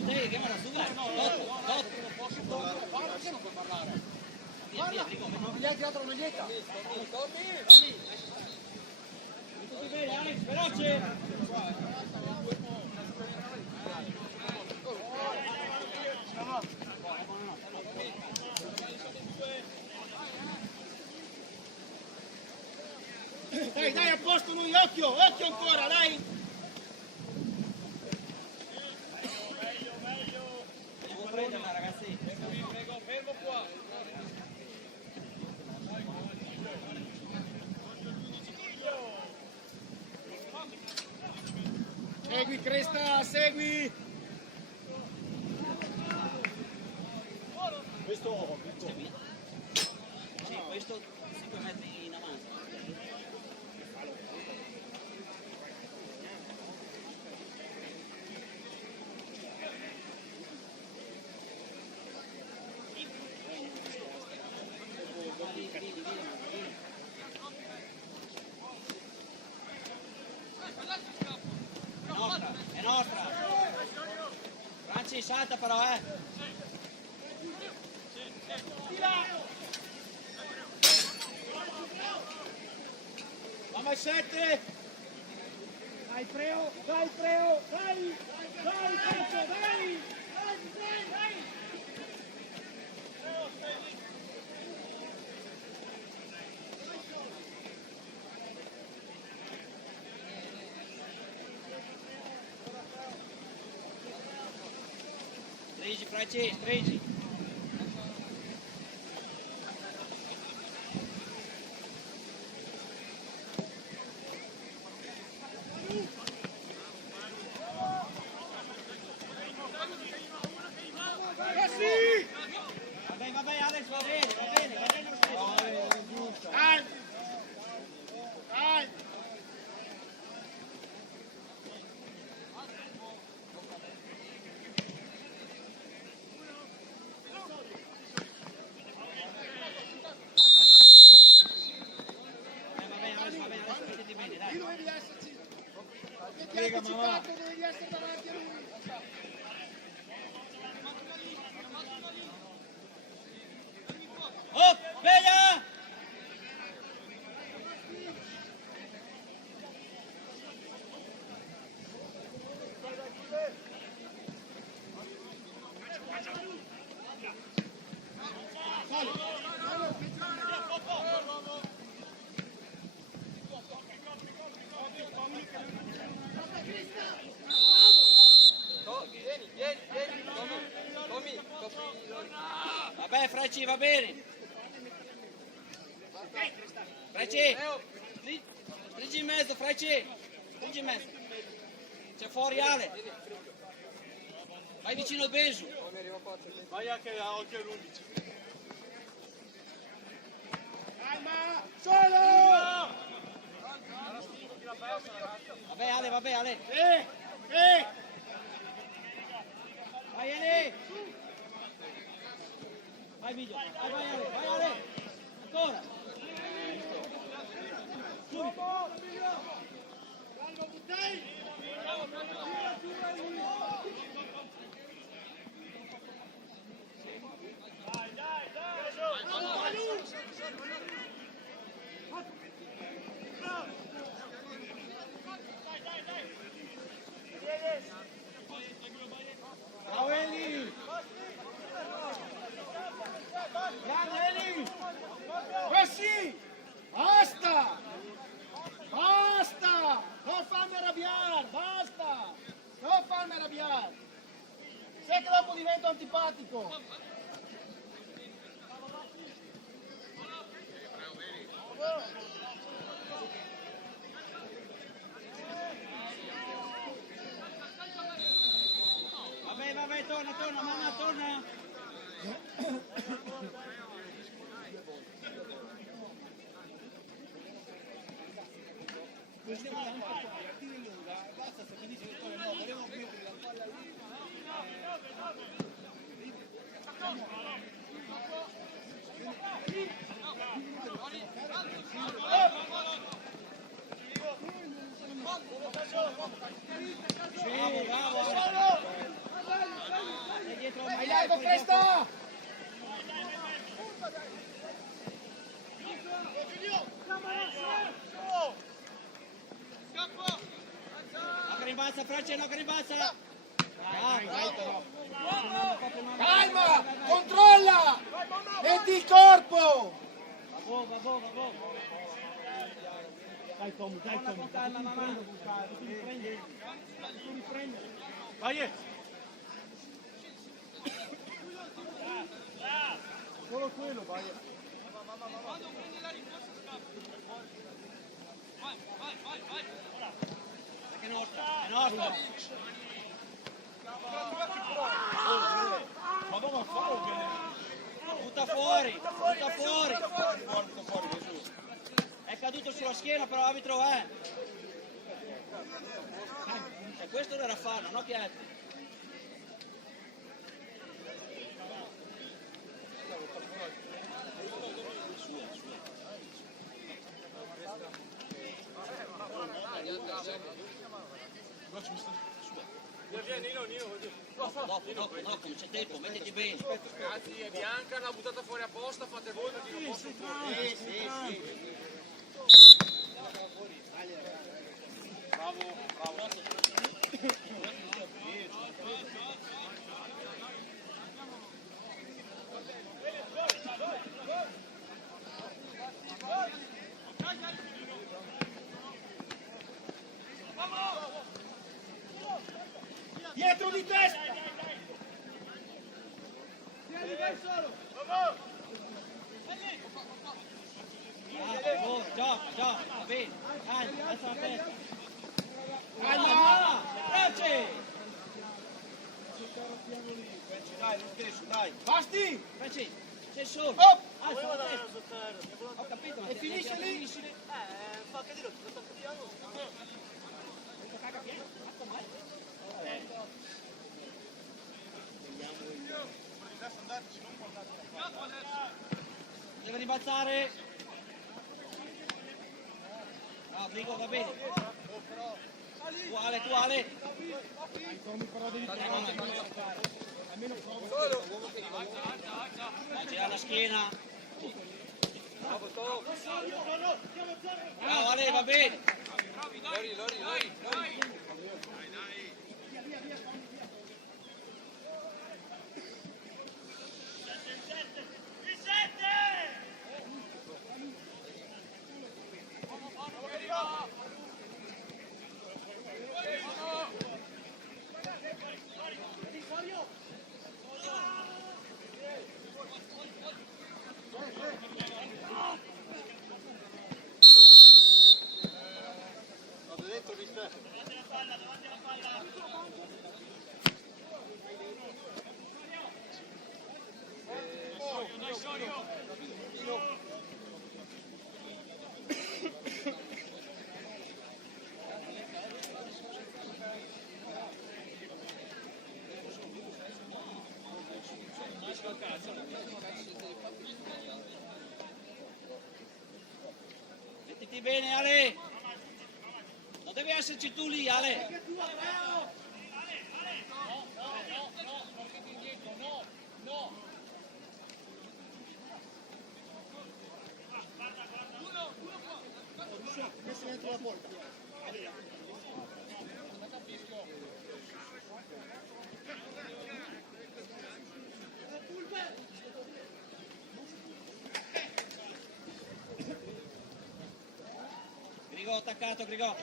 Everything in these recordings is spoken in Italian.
Dai, che me la su, dai. Non posso parlare, perché non puoi parlare? Guarda, non gli hai tirato la maglietta. Tutti bene, Alex, veloce! Dai, a posto lui, occhio ancora, dai! Devo prenderla, ragazzi. Prego, fermo qua. Segui Cresta, segui! Questo... Sì, questo 5 metri in avanti. È nostra! Franci, salta però, Mamma 7! Dai Preo, dai! Dai, cazzo, dai! Franci, stringi! Vabbè Alex, va bene lo stesso. Dai! Devi essere davanti a lui. Oh, sveglia! Vabbè, Franci, va bene. Franci, stringi in mezzo, Franci. Stringi in mezzo. C'è fuori Ale. Vai vicino al Besu. Vai anche a occhio all'11. Calma, solo! Vabbè Ale. Vai Ale. Vai Miglio, vai Ale. Ancora. Ciao Eli! Eli! Così! Basta! Non farmi arrabbiare! Basta! Non farmi arrabbiare! Sai che dopo divento antipatico! Vabbè, torna, mamma, torna! Così anche qua, tiri lunga, basta se finisce il cuore, no, volevo prendere la palla lì. testa! No che rimbalza, Francia, no che rimbalza! Calma! Controlla! Metti il corpo! Vabbò. Dai Tom, Con calma, mamma. Vai! Solo quello, vai! Che nostra! Madonna, fallo che Butta fuori! Gesù. È caduto sulla schiena però l'arbitro E questo era farlo, no Pietro? Via, Nino. Dopo, non c'è tempo, mettiti bene. Ragazzi, è bianca, l'ha buttata fuori apposta, fate voi perché non posso fuori. Sì. Dietro di testa! Gioca, va bene. Dai, alza la testa. Calma! Francia! dai, lo stesso, dai! Basti! Francia, sei solo. Oh! Alza la testa. Ho capito, ma E finisce lì? Fa che dire, lo tocca piano. Deve rimbalzare. No, Brigo va bene. Tu Ale. Gira la schiena. Bravo Ale, va bene. Lori. Vado dentro di te. Mettiti bene Ale. Non devi esserci tu lì Ale. Messo dentro la porta. Grigò attaccato, Grigò.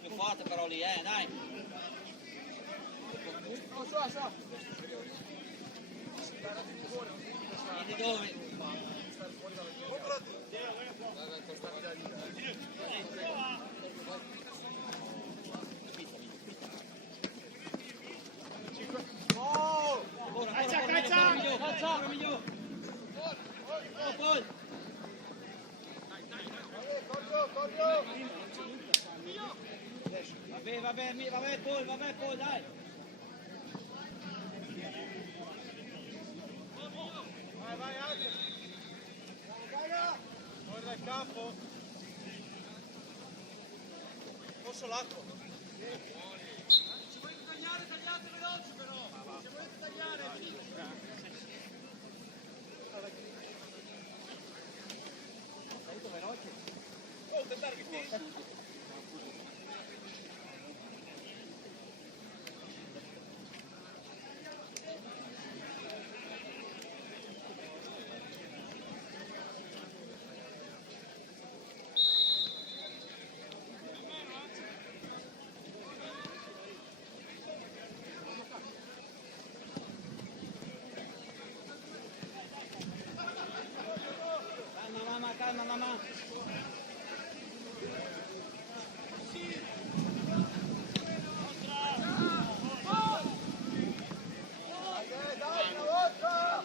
Più forte però lì, dai. Di dove? Calcia! Migliore. Vabbè, poi, dai. Vai, Adri. Guarda il campo. Posso l'acqua? Se volete tagliare, tagliate veloci però. Se volete tagliare. Oh, tentare che ti... Calma, mamma. Dai, una volta!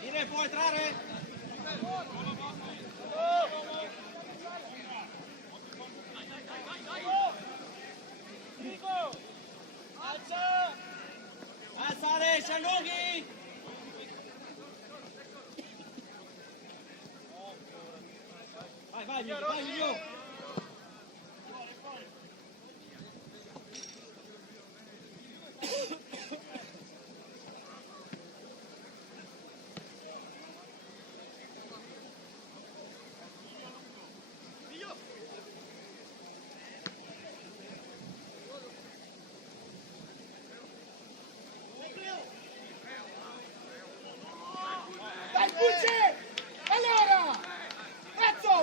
Dire, puoi entrare? Alzare, si allunghi! Vai, Giulio! Dai, Pucci! Allora! Pezzo!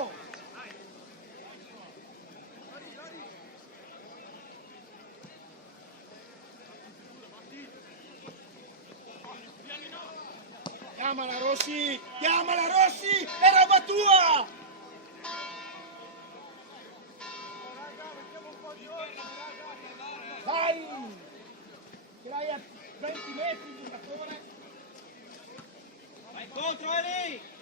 Chiamala Rossi! Chiamala Rossi! È roba tua! Vai! Tirai a 20 metri il giocatore! Vai contro, Eli!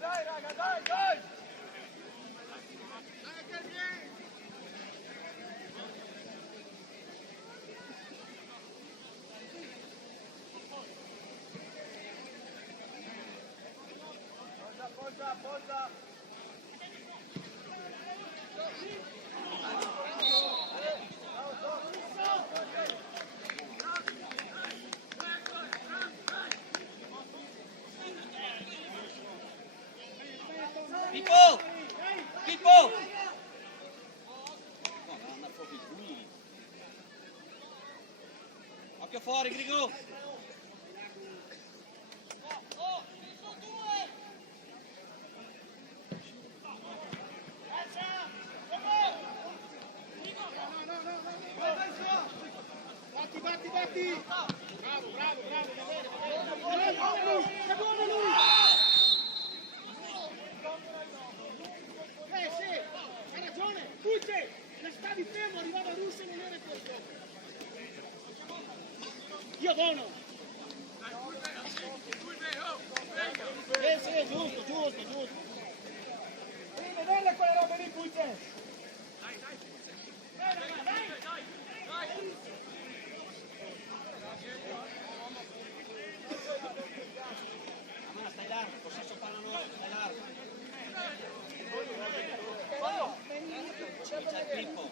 Dai, raga, dai! Appoggia! Pippo! Occhio fuori, Grigo! Batti! Bravo! Che buono lui! Sì, hai ragione! Pucci! Ne stavi fermo, arrivava Russo e non era questo! Io buono! Sì, giusto! Devi vederle quelle robe lì, Pucci! Stai largo, possesso palla nostra, stai largo. C'è Pippo.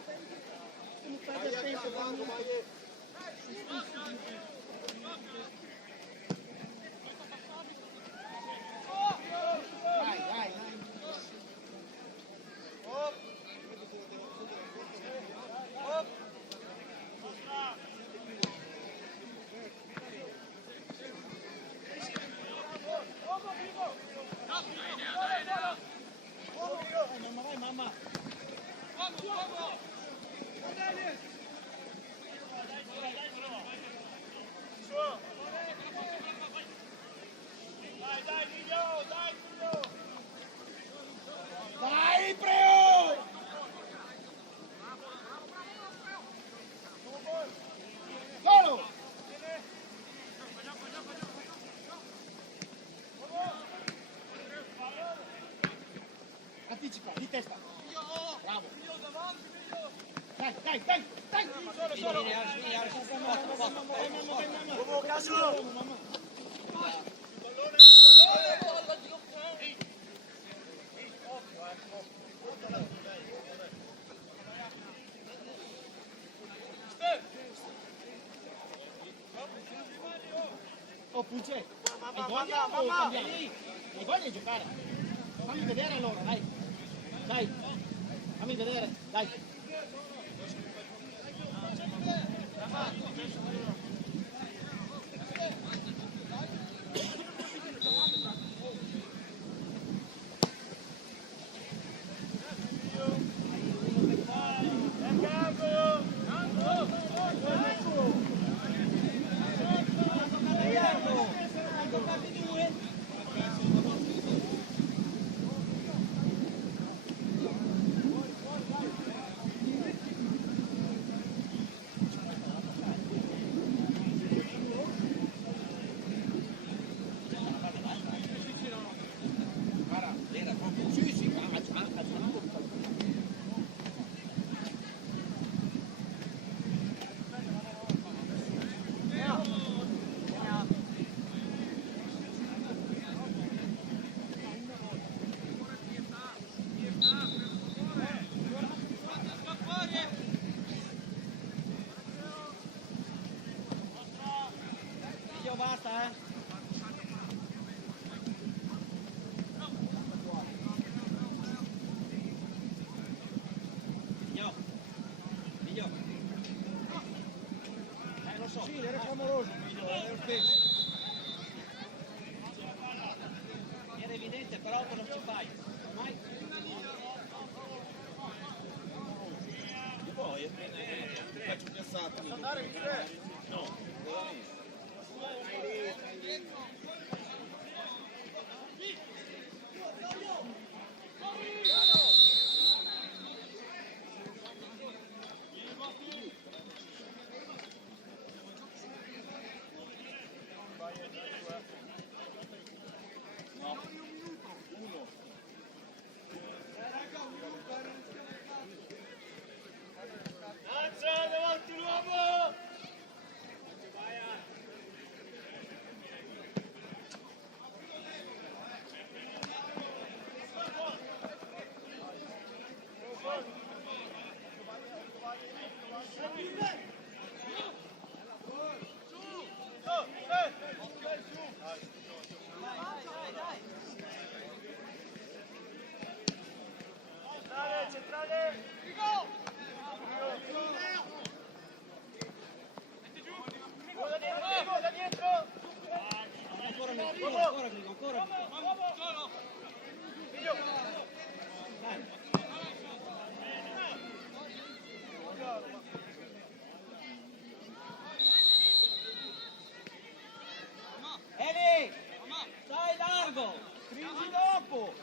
Vai! Non vai mamma. Dai, dai, Niglio, dai, Niglio! Dai, Preo! Solo! Anticipa, di testa. Bravo. Dai, dai, dai, dai. Vieni, Alex, forza. Bravo, Caso! Oh, Pucce. Hai voglia o cambiamo? Hai voglia di giocare? Fammi vedere allora, dai. Dai. Fammi vedere, dai. Io basta, eh. Miglio. Lo so. Sì, era clamoroso, è lo stesso. Era evidente, però cosa ci fai? Ormai. E poi, faccio piazzata. Andare in tre. No, veramente. Alza davanti l'uomo! Centrale, centrale! Da dietro! Ancora, ancora. Figlio! Dai. Eli! Stai largo! Stringi dopo.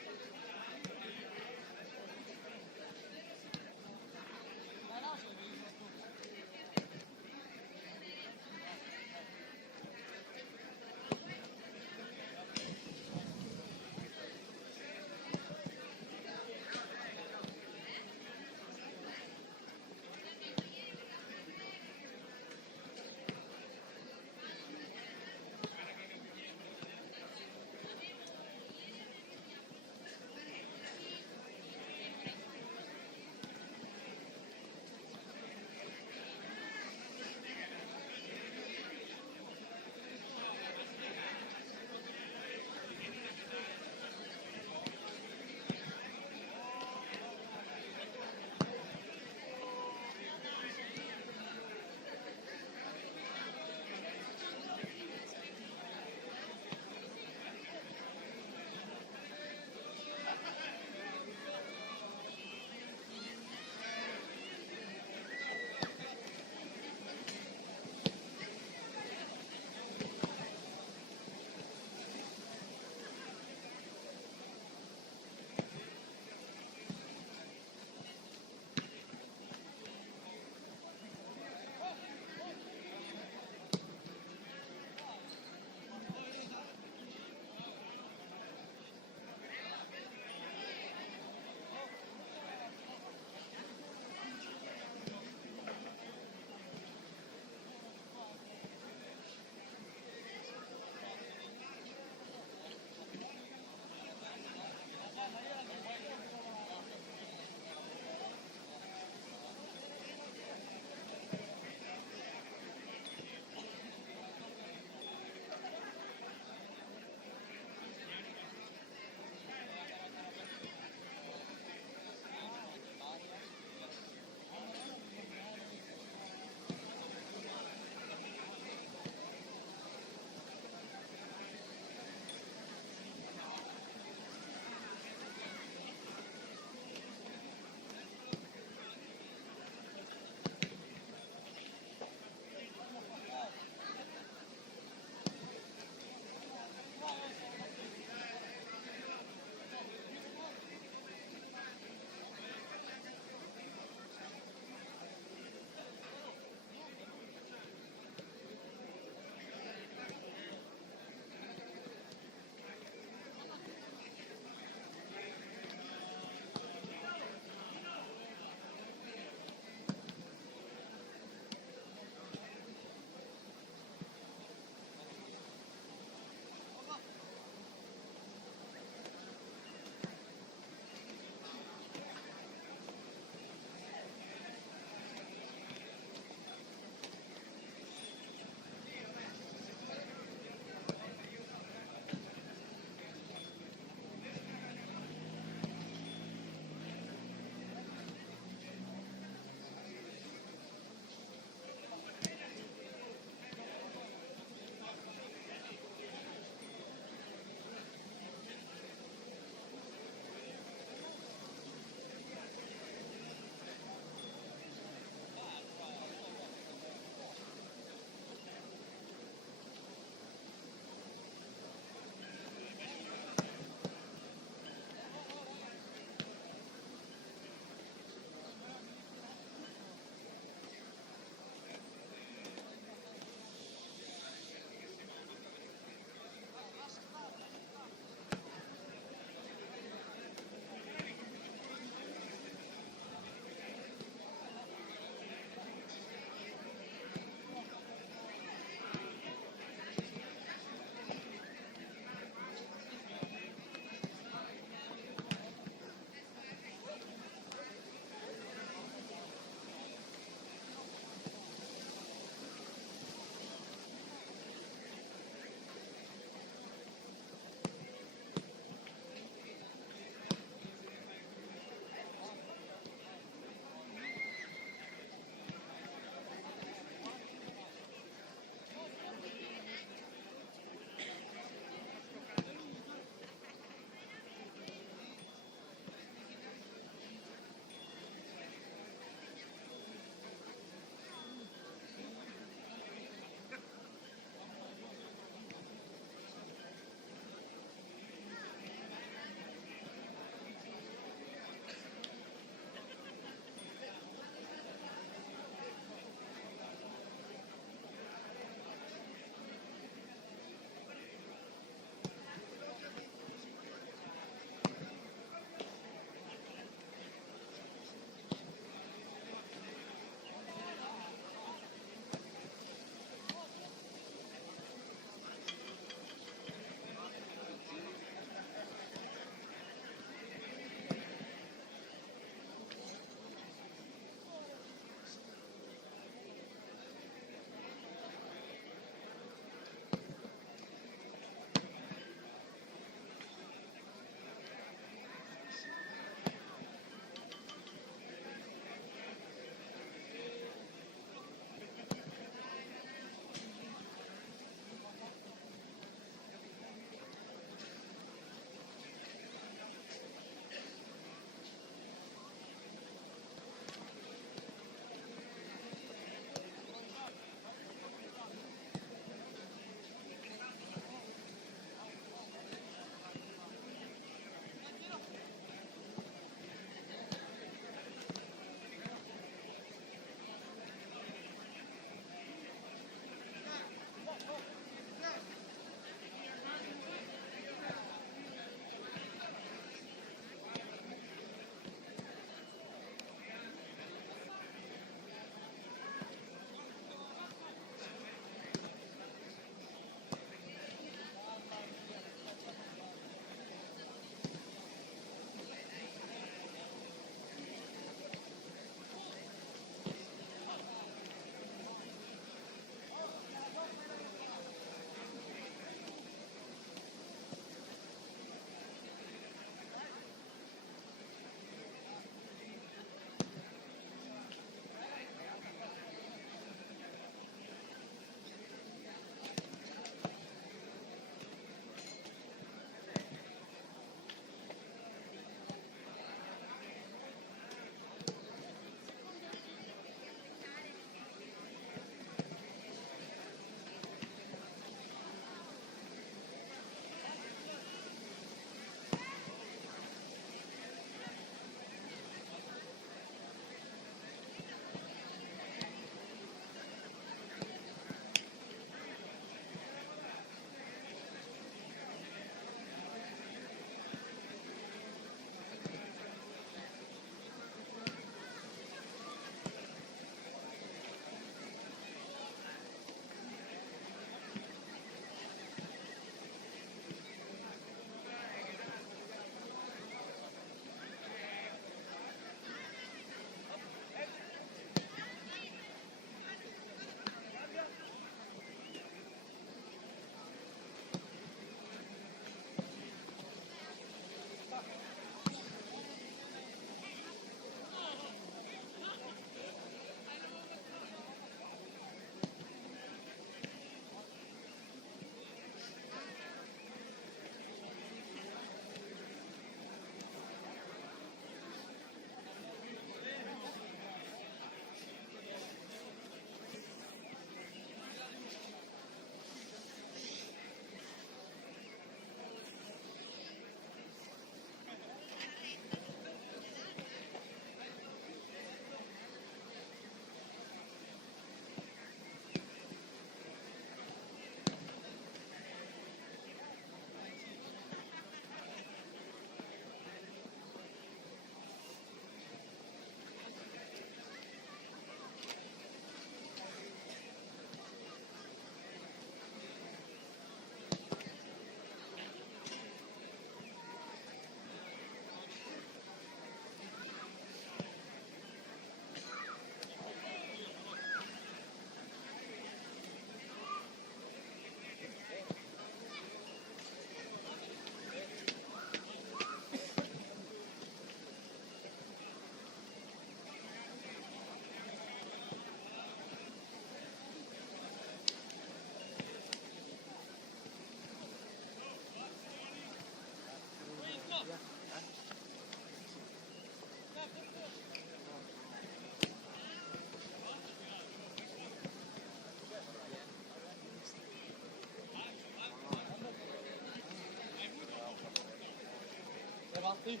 pensare, Vatti.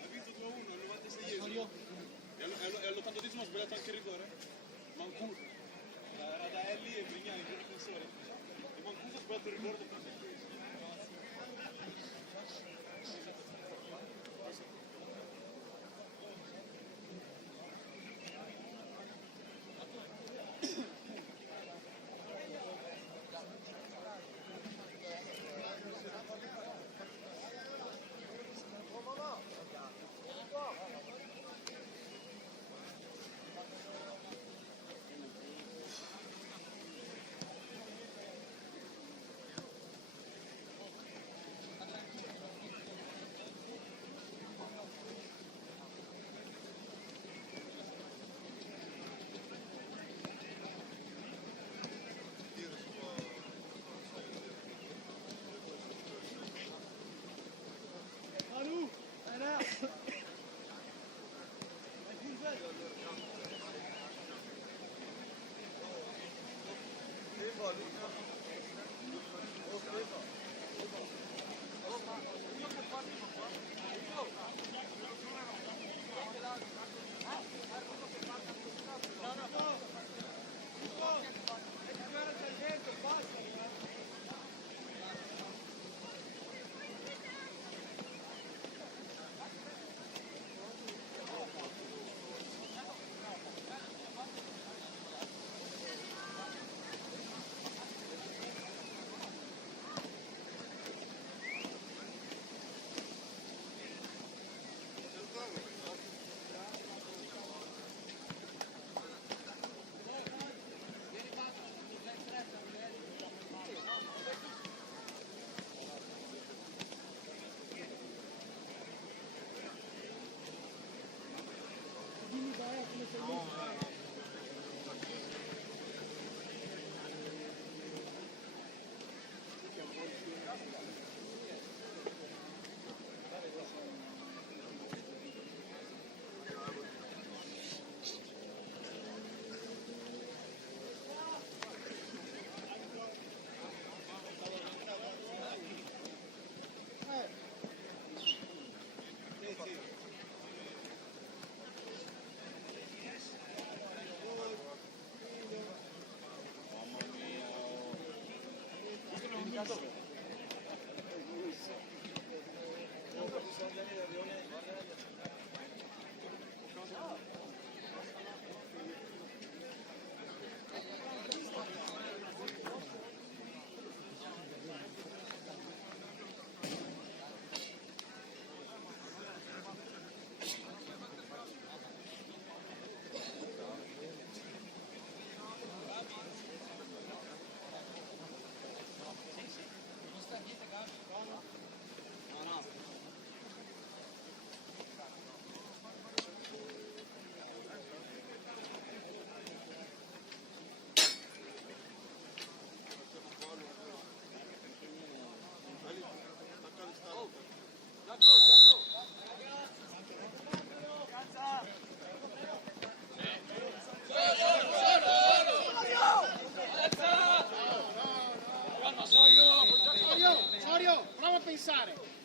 Ha vinto 2-1 al 96esimo. E all'88esimo ha sbagliato anche il rigore. Mancuso. Era da Elli e Brignani, due difensori. E Mancuso ha sbagliato il rigore dopo il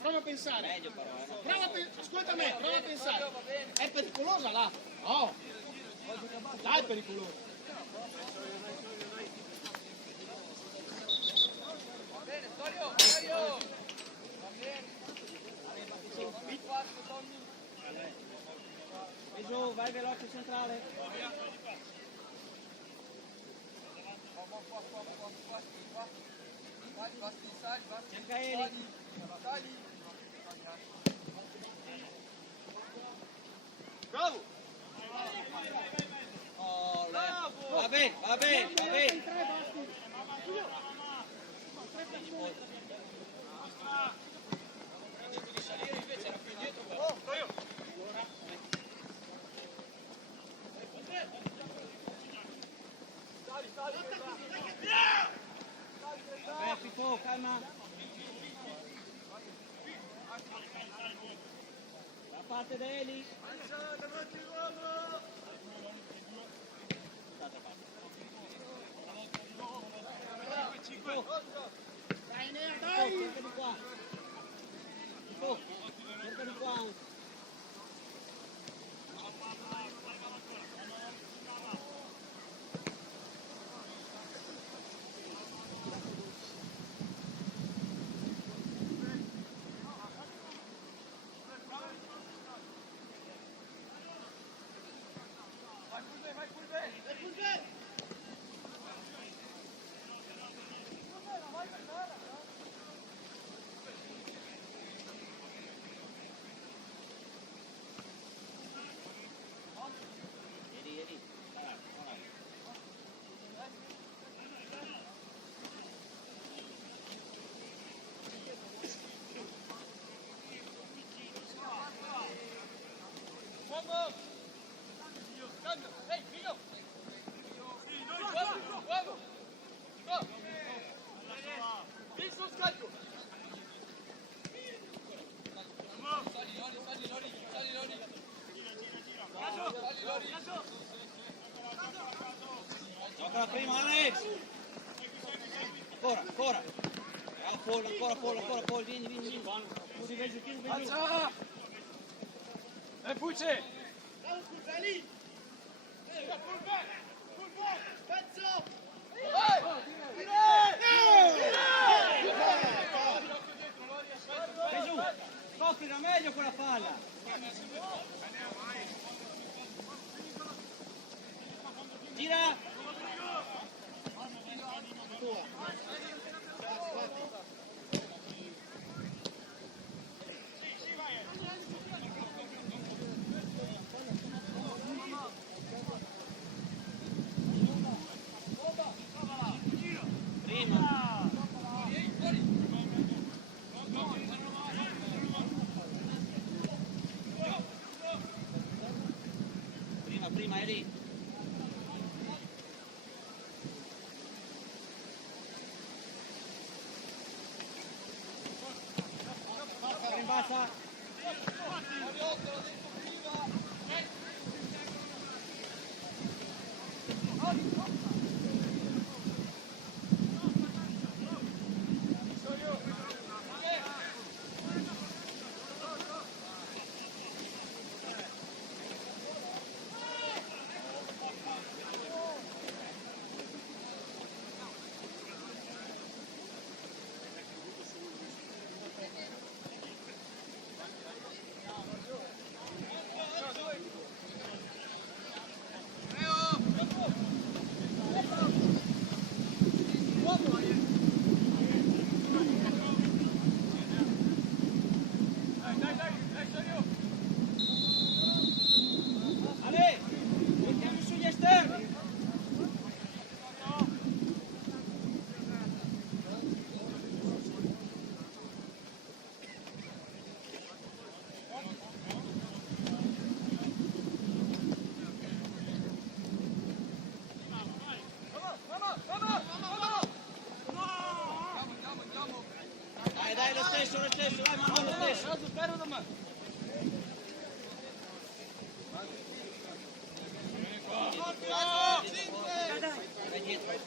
Prova a pensare. Ascolta me, prova a pensare. È pericolosa là? No. Là è pericolosa. Va bene, Storio! Va bene. E giù, vai veloce centrale. Cerca Eli. Bravo! Oh, va bene, va bene, va bene. Pippo, calma. Da parte da Eli. Davanti l'uomo! Pippo, cerca di qua. Pippo, cerca di qua. Gioca la prima, Alex! Ancora! Ancora, Paul, vieni. Alza! E Pucci! Vai giù! Coprila meglio con la palla! Gira! Prima, Eli! Rimbalza! Ale, mettiamo sugli esterni. Dai, lo stesso, dai, mamma, lo stesso. Vai dietro.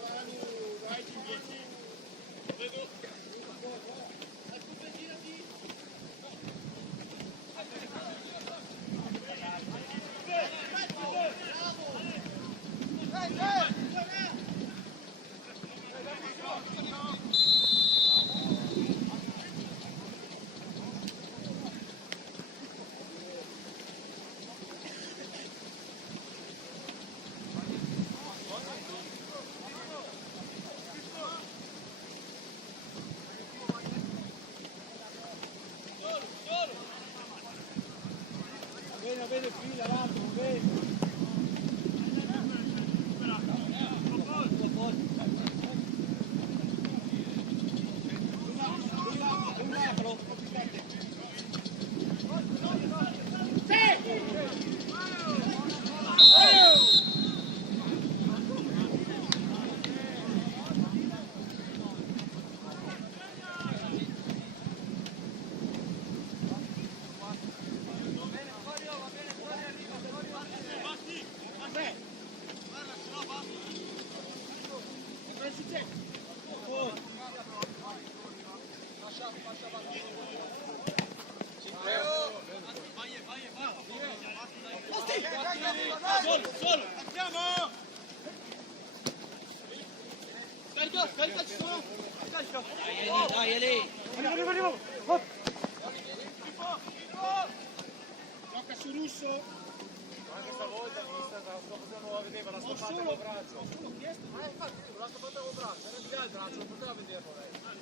Dai, Eli. Gioca su Russo. Anche stavolta il mister dalla sua cosa non la vedeva, l'ha stoppata col braccio. Ho solo chiesto. Infatti, l'ha stoppata col braccio, era di là il braccio, non poteva vederlo lei. Dai.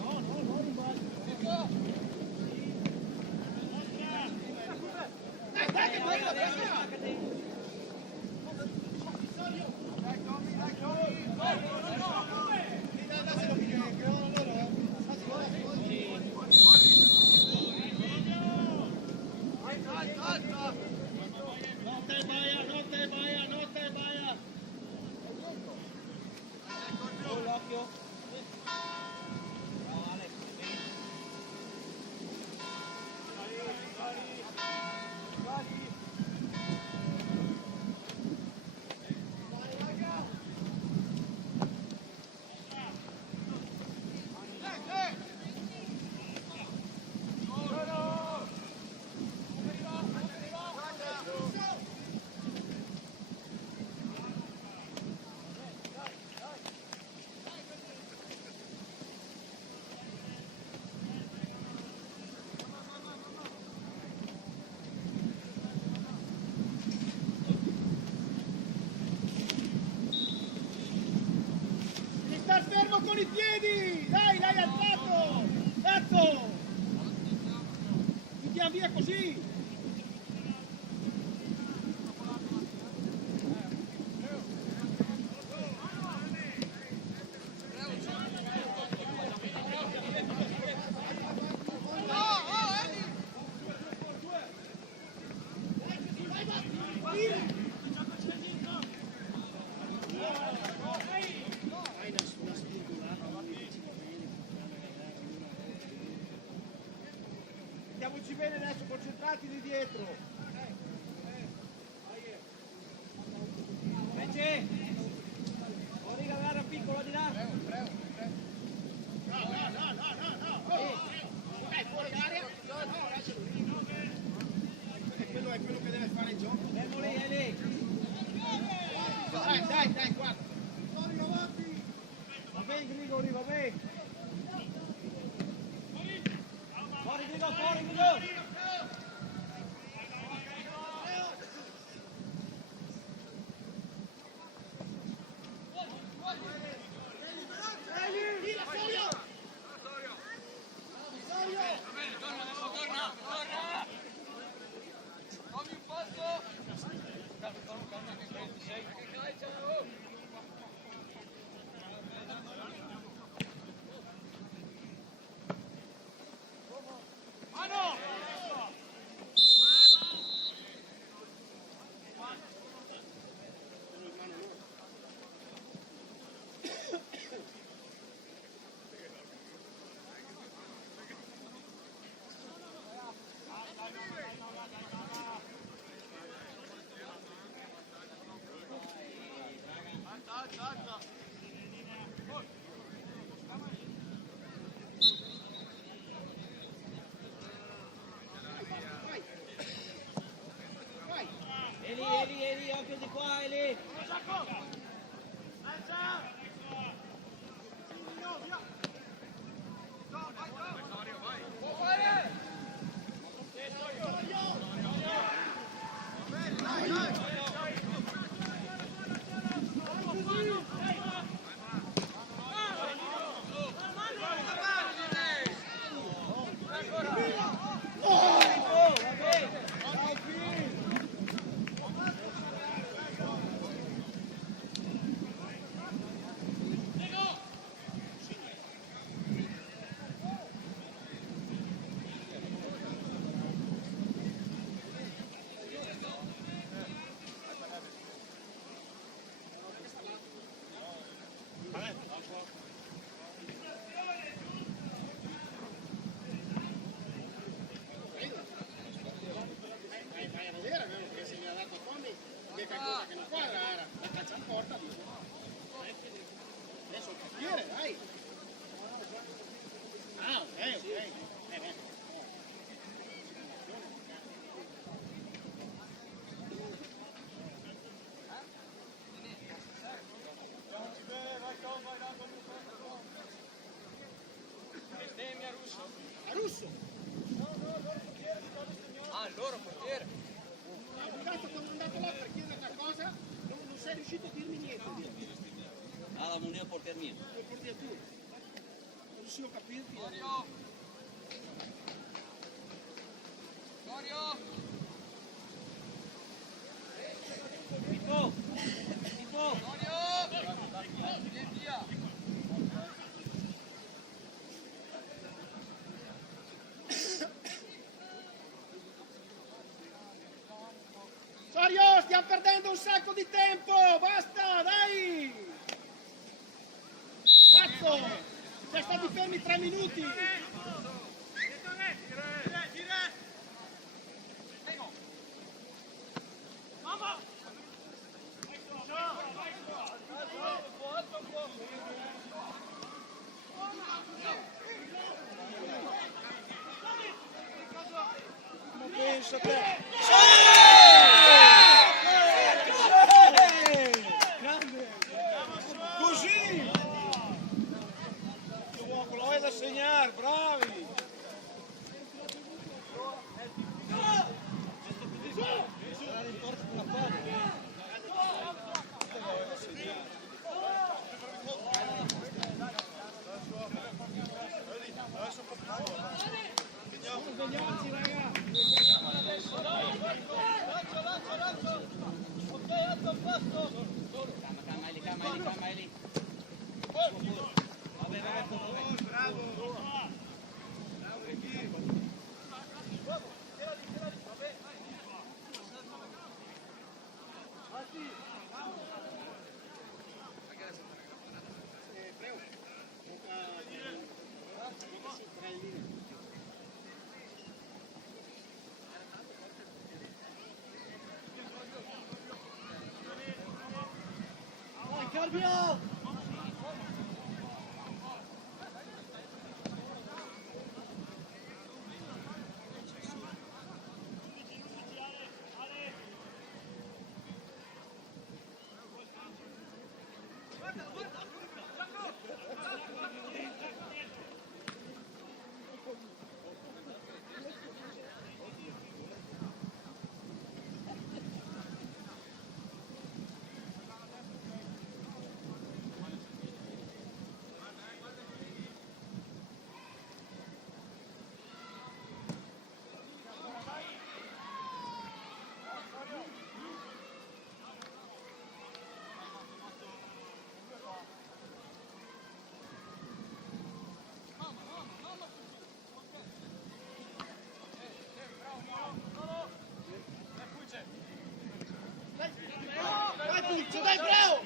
No, non vale. Dai, che bella. Sta fermo con i piedi! Dai, l'hai alzato! Cazzo! Andiamo via così! Andiamoci bene adesso, concentrati lì dietro. Invece. Origa, guarda piccolo di là. Fuori aria. Quello è quello che deve fare il gioco. Fermo lì, Eli. Dai, guarda. Va bene, Grigori, va bene. Fuori, Grigori. Eli, occhio di qua, Eli. Vai a vedere, perché se gli ha dato a Tommy, che qualcosa che non quadra, era la caccia in porta. Adesso il portiere, dai. Ah, ok. Beh. riuscito a dirmi niente. Ah, la Munir porter mio. Per porti tu. Non riuscivo a capirti. Tipo! Tipo! Sorio, stiamo perdendo un sacco di tempo! Basta, dai! Cazzo! Siamo stati fermi 3 minuti! Ma pensa te! Così! Quello è da segnare, bravi! Svegliamoci, raga! Calma, Eli, calma, Eli. Vabbè, Cambio! Dai, bravo!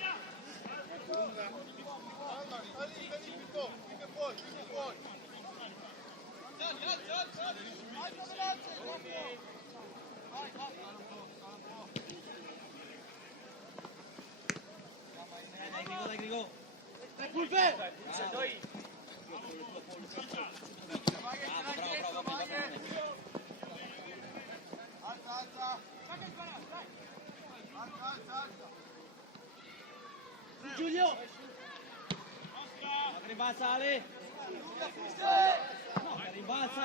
Dai, Grigo. Dai, Pulve! Bravo. Giulio! Che rimbalza, Ale. No, che rimbalza.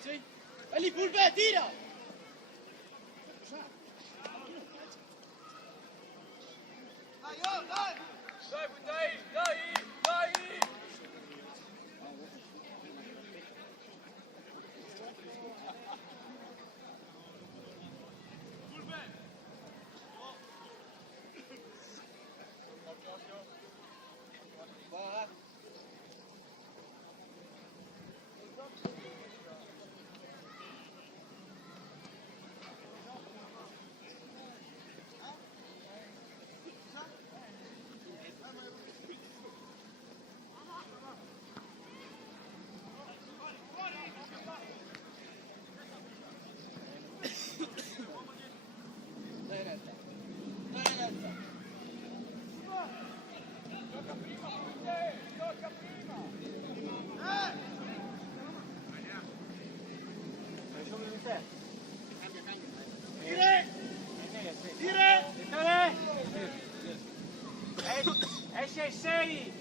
Sì. E lì Pulve, tira! Esce il 6.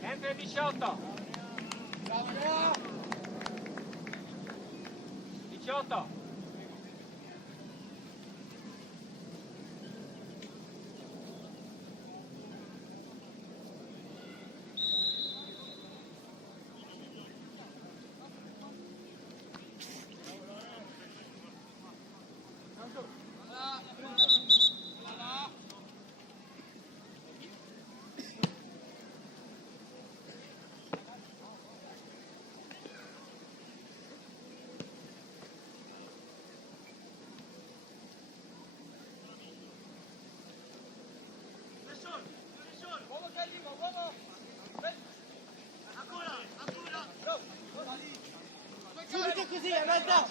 Entra il 18. 18. Subito così, è mezza!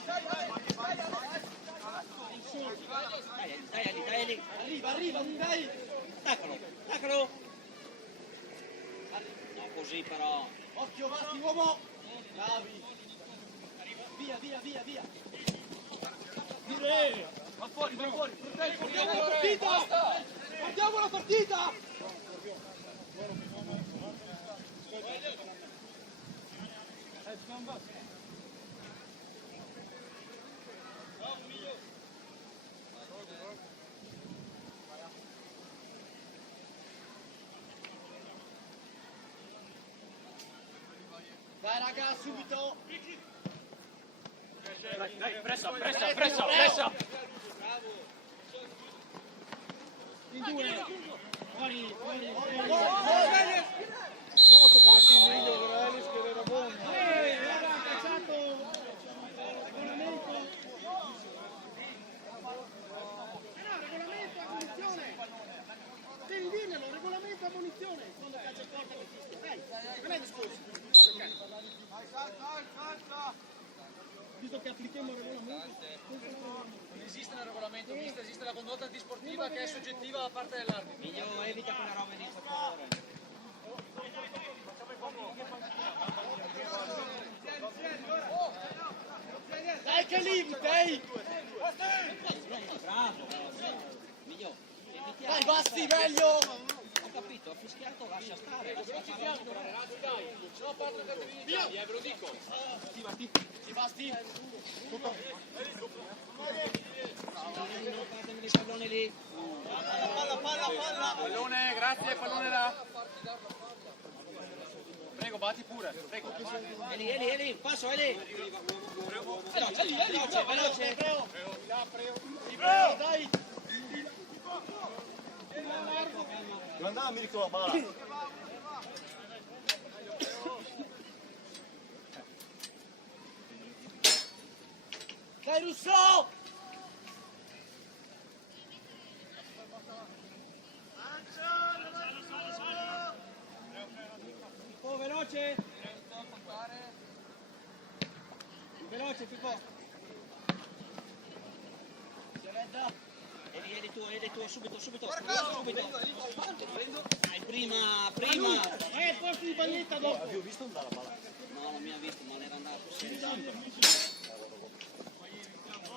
Dai lì. Arriva, non dai! Staccalo. No, così però. Occhio, Vasti, uomo! Bravi! Via! Va fuori! Portiamo la partita! Portiamo la partita! Dai raga, subito! Dai, pressa! In due! Fuori! Noto che alla fine meglio Corellis che era buono. Era cacciato! Regolamento! Regolamento a punizione! Devi dirmelo, regolamento a punizione! Quando calcia in porta che fischia, dai! Non è discorso! Visto che applichiamo il regolamento, Non esiste nel regolamento, mister, esiste la condotta antisportiva che è soggettiva da parte dell'arbitro. Miglio evita quella roba lì, per favore. dai che lì, dai! Bravo. Miglio. Dai, Basti, meglio! Ho capito, ha fischiato, lascia stare. Via, ve lo dico. Sì, Basti! Fatemi il pallone lì. Palla! Pallone, grazie, pallone là. Prego, batti pure, prego. È lì, passo, è lì. Veloce. Dai! Devo andare a Mirko la palla. Dai Russo! Oh, veloce. Veloce, Pippo. È lì tu, subito. Dai, prima. Il posto di bagnetta dopo! Avevo visto andare la palla. No, non mi ha visto, non era andato.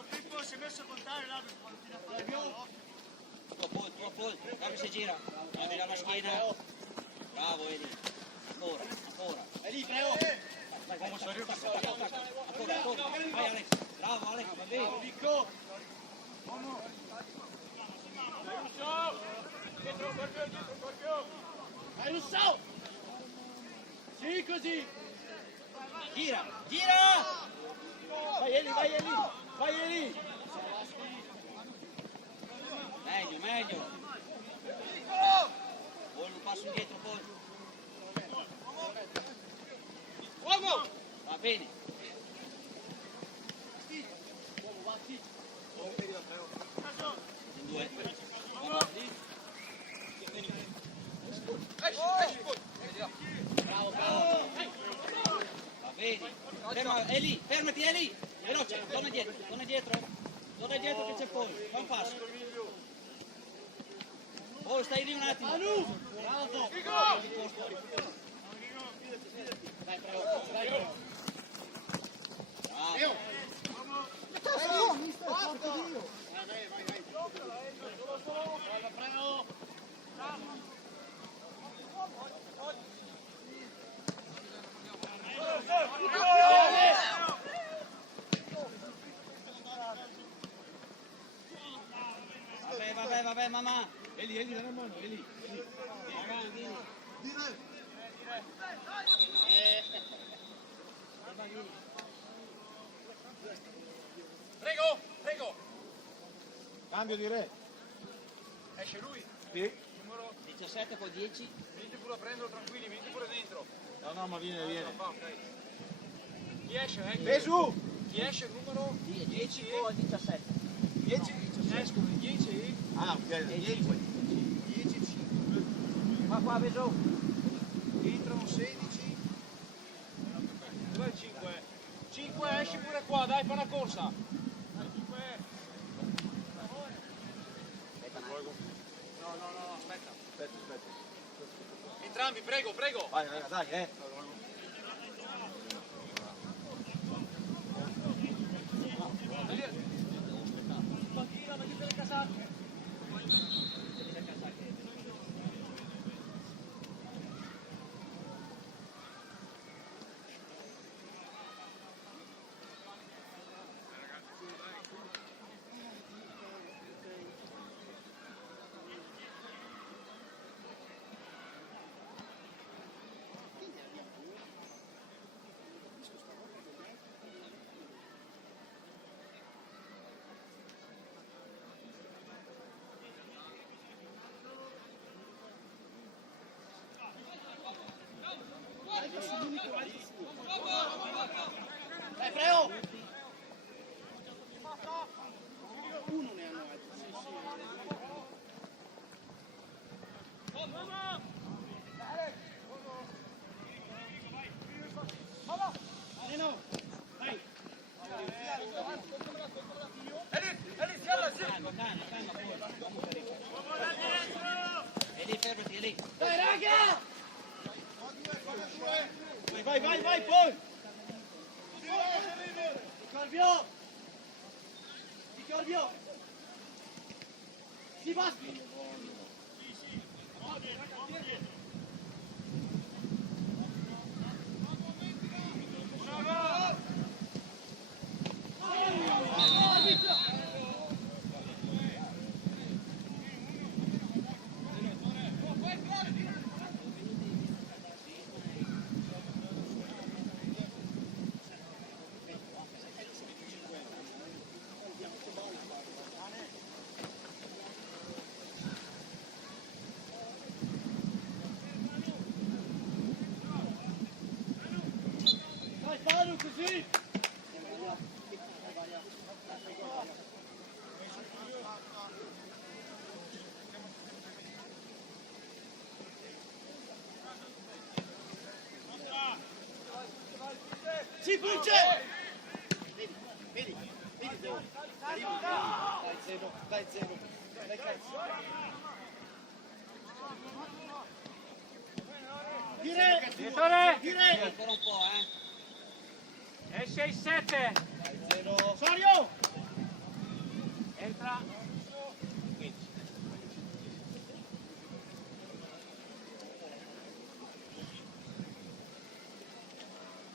Pippo si è messo a contare l'arbitro. Tua poi, guarda che si gira. Apri la schiena. Bravo, Eli. Ancora. È lì, prego! Vai, ancora. Vai, Alex. Bravo, Alex, va bene. Picco! Dai Russo! Sì, così! Gira! Vai Eli! Meglio. Poi un passo indietro, poi. Va bene. In due. Bravo. Va bene. Fermati, Eli. Veloce, torna dietro. Torna dietro che c'è poi. Fa un passo. Oh, stai lì un attimo. Bravo! Dai, prego! Bravo. Vabbè, mamma. Eli, dai una mano, Eli. Prego! Cambio di re. Esce lui. Sì. Numero. 17 con 10. Venite pure a prenderlo tranquilli, venite pure dentro. No, ma viene. Ok. Chi esce? Su! Chi esce il numero? 10 con 17. 10? Escono i 10? Ah, ok, 10. 10, 5. Qua, vedo. Entrano 16. Dov'è il 5? 5 esci pure qua, dai, fa una corsa. 5. No, aspetta. Aspetta. Entrambi, prego. Vai, dai. Dai, Freo! Uno ne hanno altri. Neno, vai! Eli, fermati, Eli. Dai, raga! Vai, poi! Di Corvio! Si basti! Dai, fallo così! Si punce! Vedi, Zero. Dai, Zero. Dai, cazzo. Dire! Ancora un po', Esce il 7. Dai, Zero. Sorio! Entra.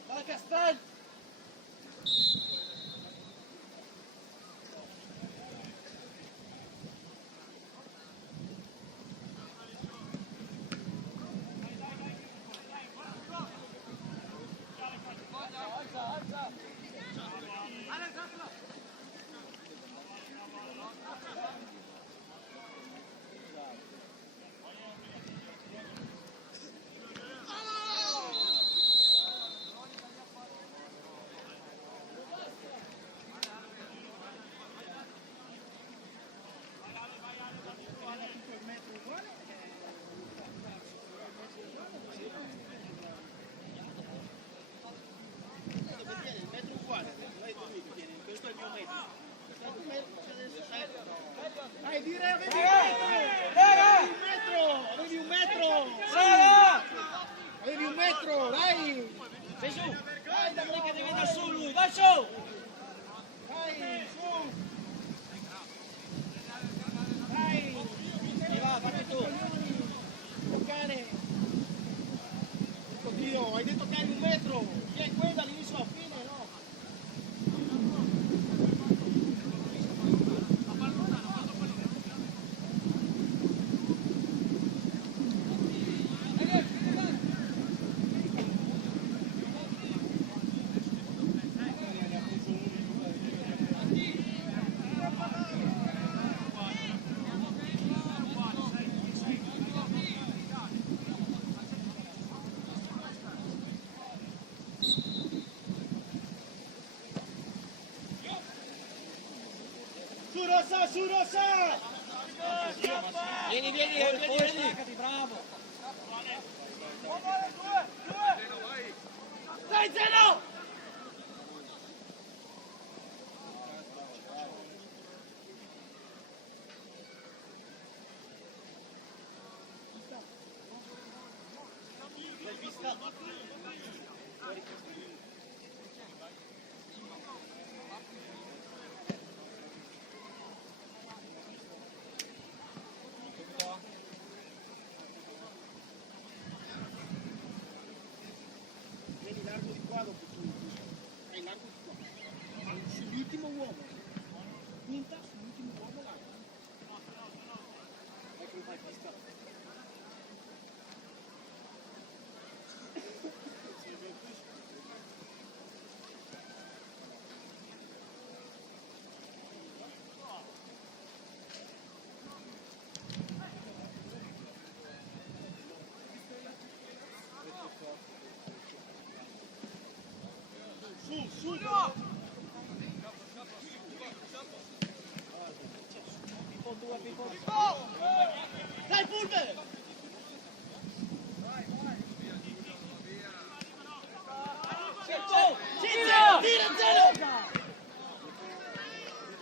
Dai, Castel! Dai, dire, avevi un metro! Avevi un metro, dai! Sei su! Dai, da che deve andare su lui, vai su! Dai, su! Dai! E va, fatti tu! Toccare! Oddio, hai detto che hai un metro! Chi è quella all'inizio alla fine, no? Rossa, su Rossa! Vieni, staccati, bravo. Dai Zeno! Vieni largo di qua dopo tu. Vai largo di qua. Sull'ultimo uomo. Punta sull'ultimo uomo largo. Ecco il fai pista. Su! Dai Fulve! Tira Zeno!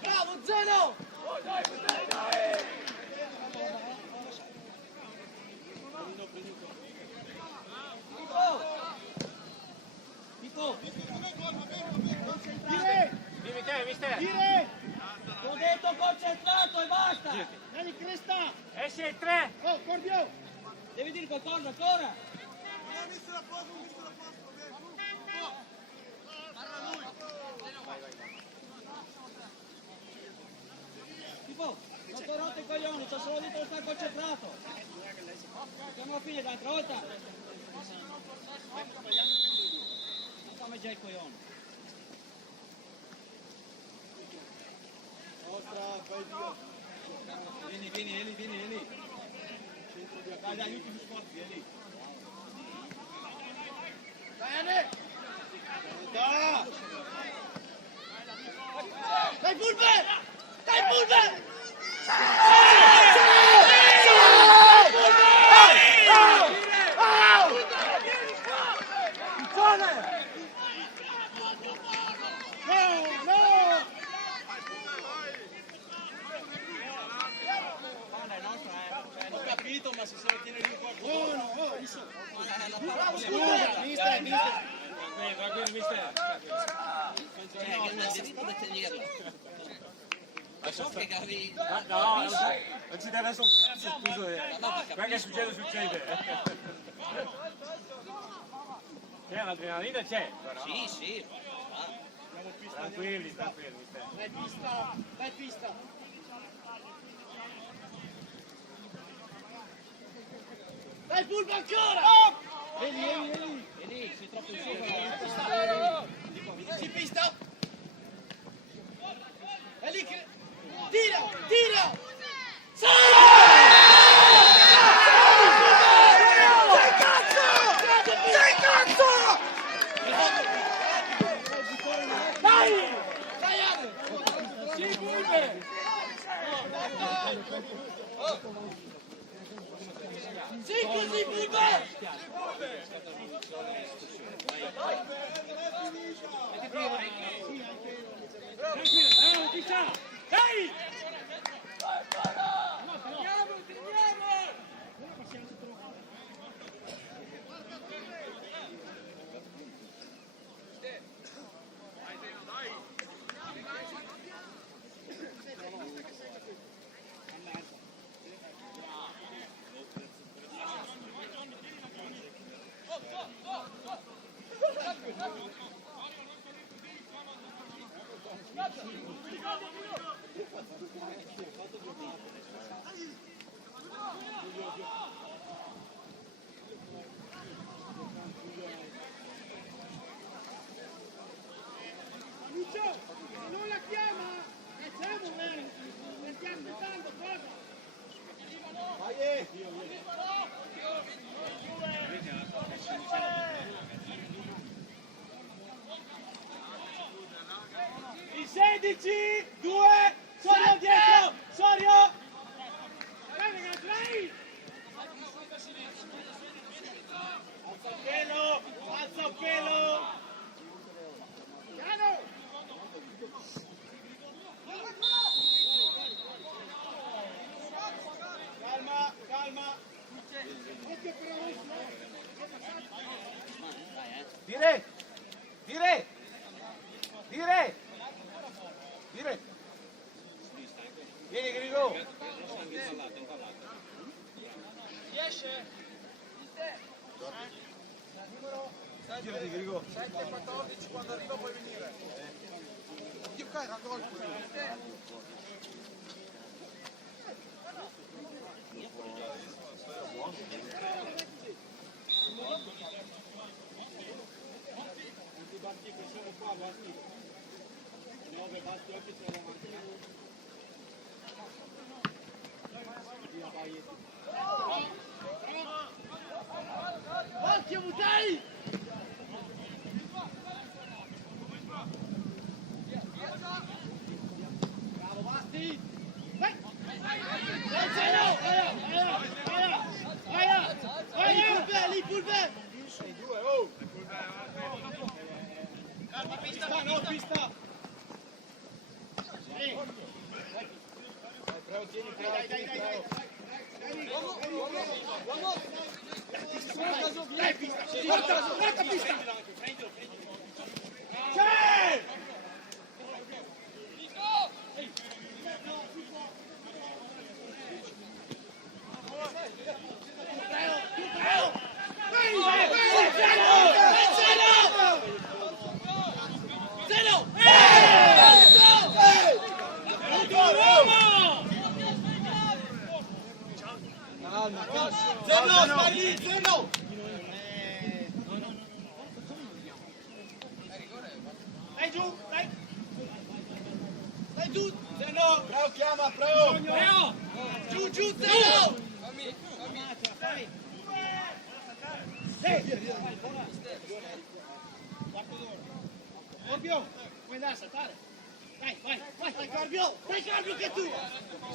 Bravo Zeno! Nico, Dimmi te, mister. Tire! ti ho detto concentrato e basta. Vieni Cresta! Esci ai 3. Oh, Cordio! Devi dire qualcosa ancora. Tipo, non ti hai rotto i coglioni, c'ho solo detto di stare concentrato. Siamo a fine d'altra volta. Non come già i coglioni. Vieni, Eli. Dai, gli ultimi sforzi, Eli. Bene! Dai Fulve! Dai Fulve! Ho capito, ma se se lo tiene lì qualcuno. Bravo, scusa! Mister! Tranquillo, mister. Che necessito di tenerlo. Ma so che cavi... No, non ci deve essere scuso. Quello che succede. C'è l'adrenalina, c'è. Però. Sì. Tranquilli, mister. Dai pista! Dai Fulve ancora! Vieni! Eli, sei troppo in sopra. Si pista! È lì che... Tira! Sei cazzo! Dai! Si Fulve! Sì, così Fulve! Dai! Lucio, se non la chiama, siamo ne stai aspettando cosa? I 16, 2, sono 10! Alza un pelo! Piano! Calma, calma! Dire! Dire! Dire! Dire! Vieni Grigo! Riesce? Girati Grigo! 7-14 quando arriva puoi venire. Io caro, gol. Occhio Mutai! Bravo Basti! Vai! Vai Zeno! Vai! Lì Pulver! Calma pista, no pista! Dai pista! Porta pista! C'è! Zeno, stai lì, Zeno! Dai giù, dai! Dai giù, Zeno! Bravo, chiama, bravo! Bravo! Giù, giù, Zeno! Dai! Corbio, puoi andare a saltare? Dai, vai, Corbio! Dai, Corbio che è tuo!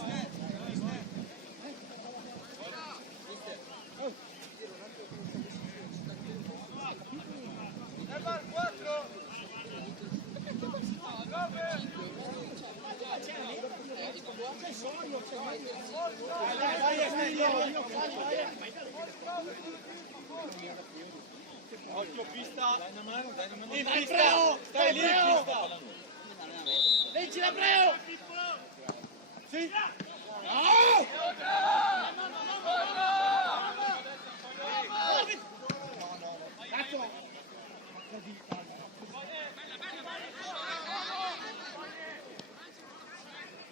Dai, Emilio! Occhio pista! In pista! Stai lì in pista! Leggi la Breo! Sì!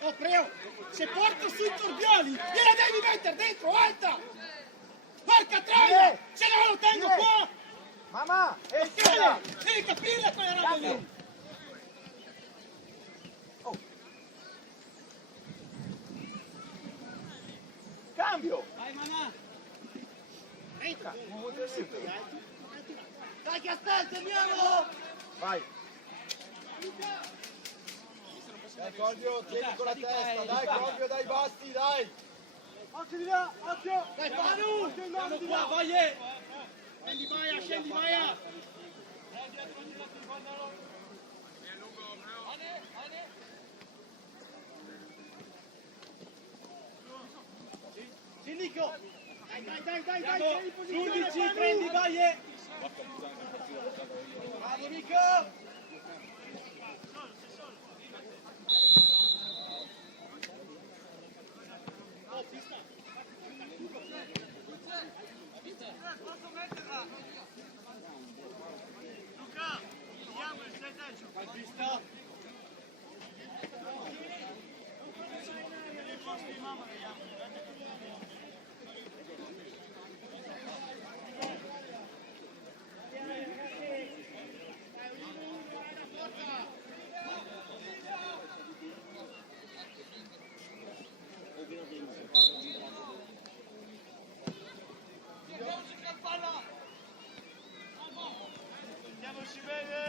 Oh Preo, se porto sui torbioli, gliela devi mettere dentro, alta! Porca troia! Se no lo tengo qua! Mamma! Devi capirla quella roba lì! Cambio! Vai Manà! Entra! Dai Castel, termiamo! Vai! Dai Corbio, tieni con la testa, dai Corbio, dai Basti, dai! Occhio di là, occhio! Dai Panu! Siamo qua, vai! Scendi Maia! Sì, Nico! Dai! 11, prendi, vai! Bravo Nico! Pista. Andiamoci bene!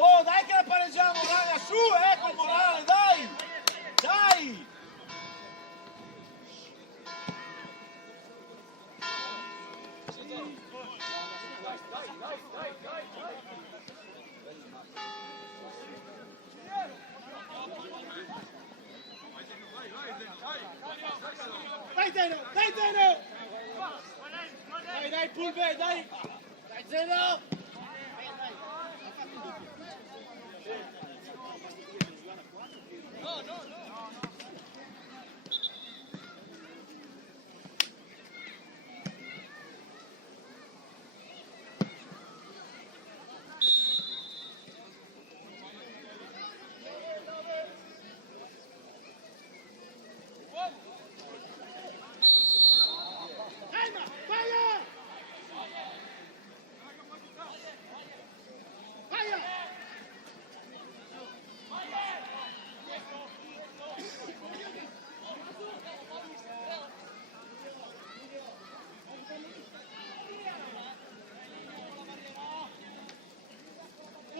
Oh, Pulve, dai! Dai, Zeno!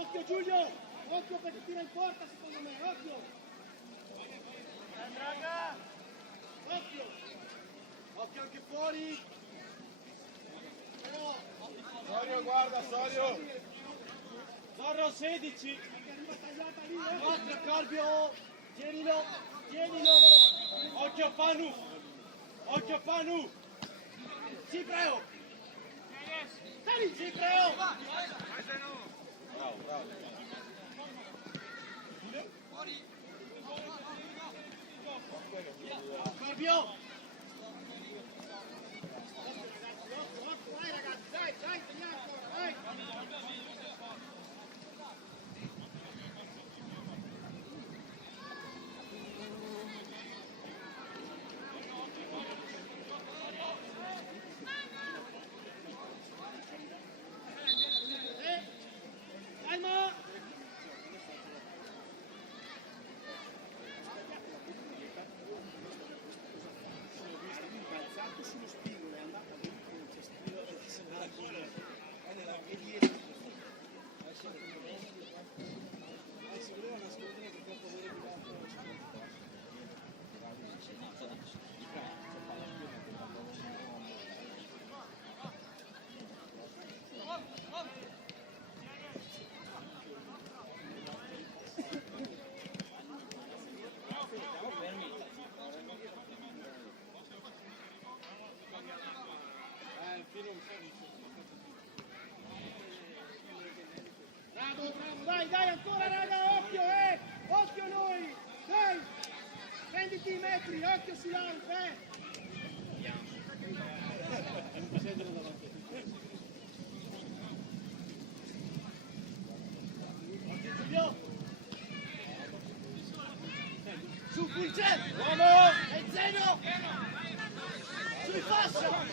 Occhio Giulio! Occhio perché tira in porta secondo me, occhio! Raga! Occhio! Occhio anche fuori! Sorio, guarda, Sorio! Zorro 16! Arriva tagliata lì, Occhio, Calvio! Tienilo! Tienilo! Occhio, Panu! Occhio, Panu! Cipreo! Dai, Cipreo! Bravo, bravo. Calvio! Vai ragazzi, dai, tagliamo ancora, vai! Calma! Bravo, bravo, dai, dai, ancora raga, occhio, occhio noi, dai, prenditi i metri, occhio Silano, Giulio, su Pulce, uomo, e Zeno, sul fascia,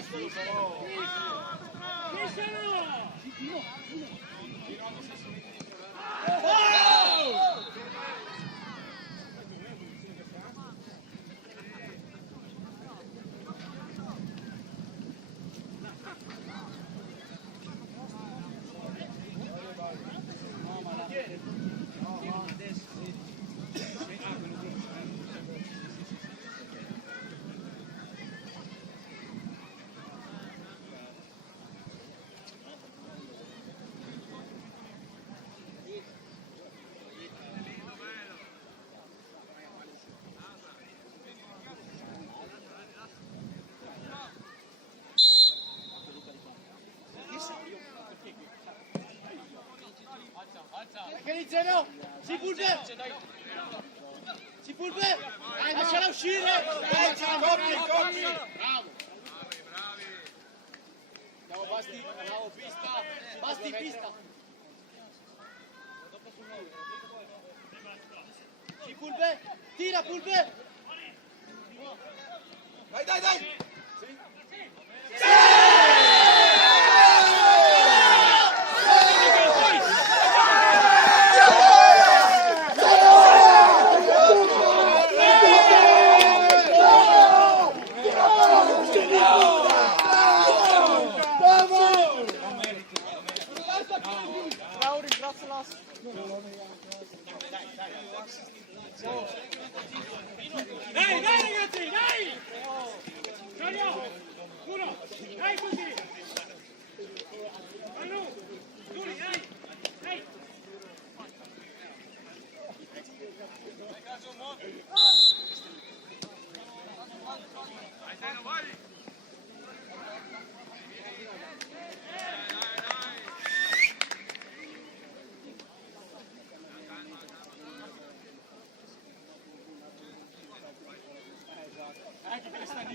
Zeno, si Pulve! Si Pulve! Lasciala uscire! Dai, copri! Bravo! Bravo Basti, bravo pista! Basti pista! Si Pulve! Tira Pulve! Dai, dai, dai! Dai, dai ragazzi, dai! Sorio! Uno!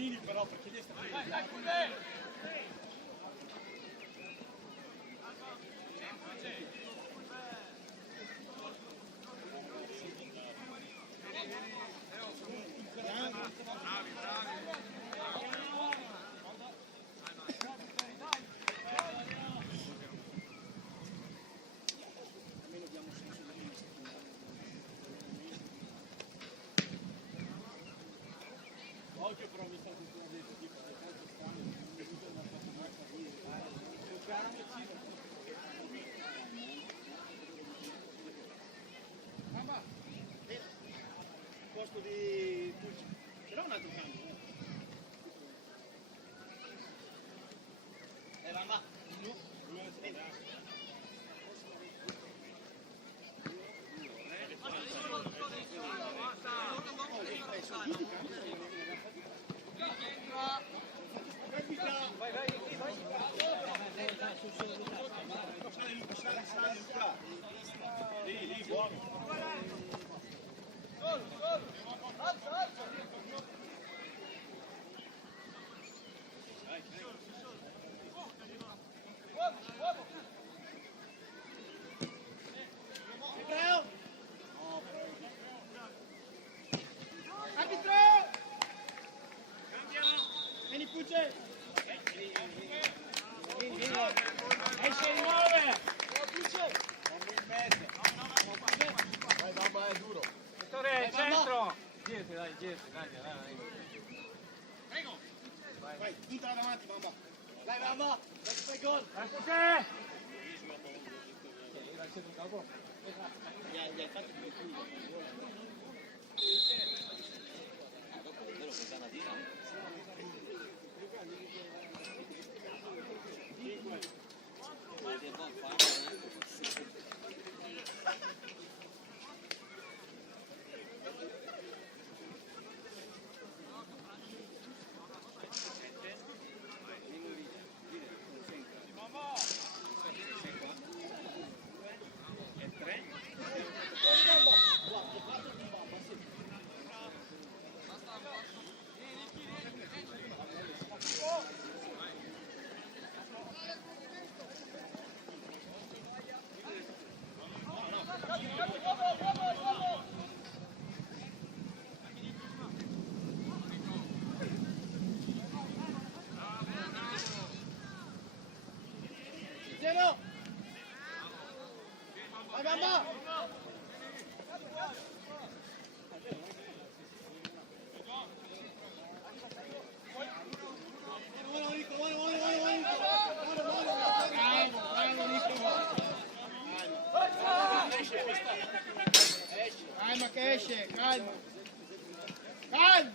Chiellini però, perché gli sta occhio però mi sta sicuramente tipo che tanto strano che mi sono fatto una Mamma, posto di Tucci. Però un altro cambio. Mamma. Lì, buono. Arbitro! Vieni Pucce! Esce il 9! Vai, mamma, è duro. Vittore, centro! Girati, dai. Vai, punta davanti, mamma. Dai, mamma! Fai gol! Dai, Pucce! Gli hai fatto più chiuso. Dopo quello che va a dire. Ma è buon fatto. Zeno! Vai, mamma! Calma che esce, calma. Calma!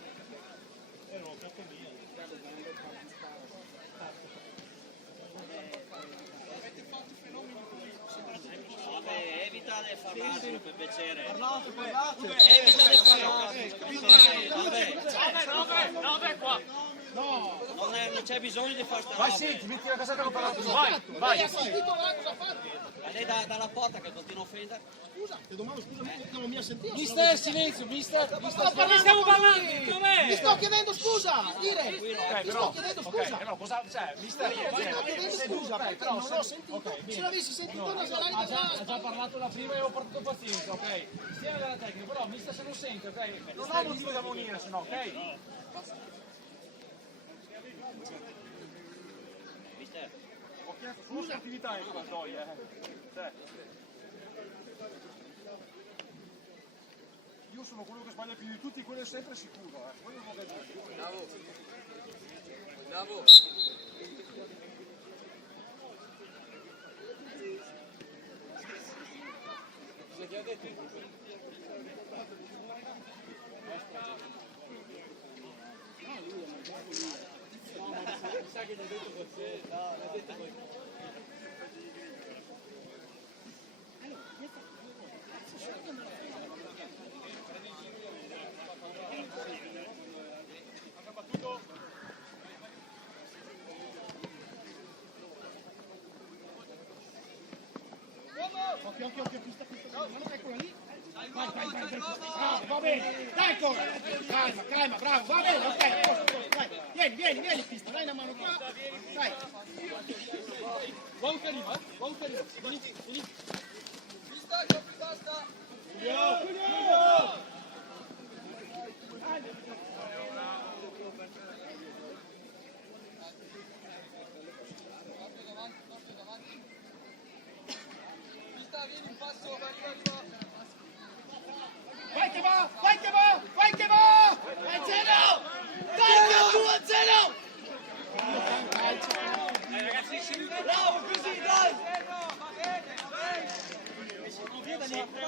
Vabbè, evita di far l'altro per piacere. Parlate. Evita di far l'altro. Vabbè, 9 qua! non c'è bisogno di far sta Vai, roba. sì, ti metti la casetta con parlato. Vai! Hai sentito là cosa ha fatto? Ma lei dalla porta che continua a offendere. Scusa, ti domando scusa, non mi ha sentito. Mister, silenzio, mister! Stiamo parlando! Mi Dov'è? sto chiedendo scusa! Dire! Ok, Mi sto chiedendo scusa! però cosa... Cioè, mister... Mi sto chiedendo scusa perché non l'ho sentito. Se l'avessi sentito non sarà Ha già parlato la prima e ho portato pazienza, ok? Stiamo dalla tecnica, però mister se non sente, ok? Non ho motivo da venire, se no, ok? Mister, Ho chiesto solo sportività in corridoio, Cioè, io sono quello che sbaglia più di tutti, quello è sempre sicuro, quello non è giusto. Bravo. Occhio, pista, guarda, eccola lì. Vai, vai, vai, vai. Bravo, va bene. Dai ancora. Calma, bravo, va bene, ok, a posto, dai. Vieni, pista, dai una mano qua. Dai. Buon carino, buon carino. Vieni. Giulio. Vieni un passo, arriva. Vai che va! È zero! Dai, che 2-0! Ragazzi, Bravo, così, dai!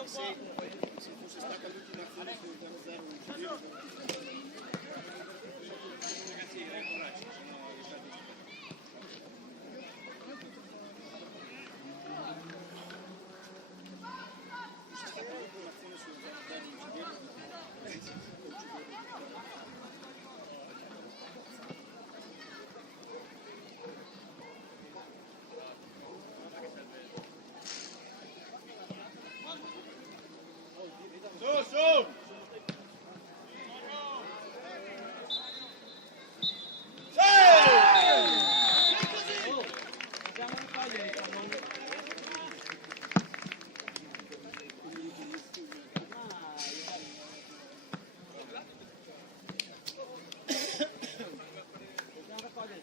Su!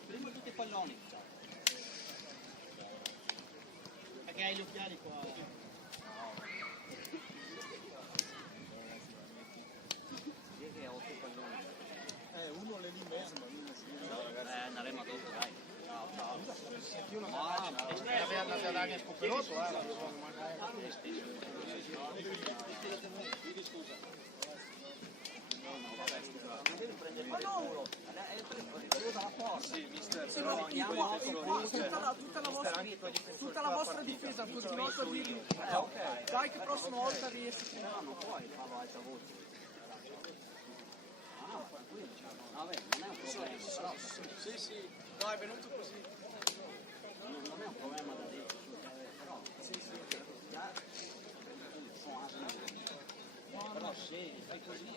prima tutti i palloni. Perché hai gli occhiali qua? Uno lì in mezzo, ma lui non si vede. Andremo dopo, dai. Ciao. Aveva anche il copelotto, Ma no! Usa la forza. Tutta la vostra difesa, continuate a dirlo. Dai che prossima volta riesci. Non puoi farlo alta voce. Vabbè, non è un problema. Sì, dai, è venuto così. Non è un problema da dire. Però, però se fai così.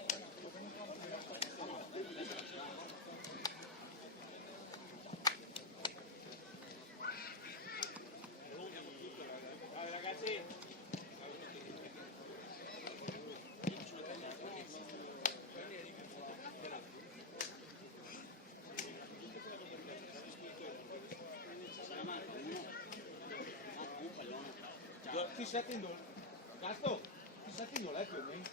Dai ragazzi. Ti setting Gasto? Ti setting più o meno?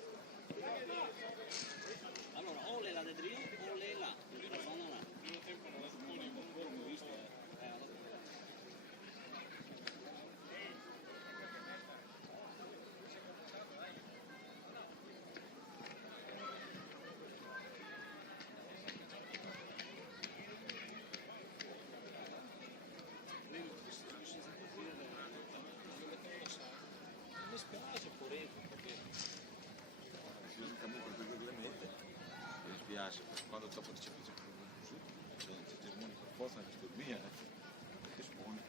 Allora, o lei la de Drio o lei là. Mi spiace pure perché fisicamente probabilmente mi spiace perché quando dopo c'è così c'è termini per forza anche sto via che spone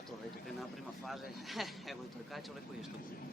fatto? Ho detto che nella prima fase ho detto il calcio è questo.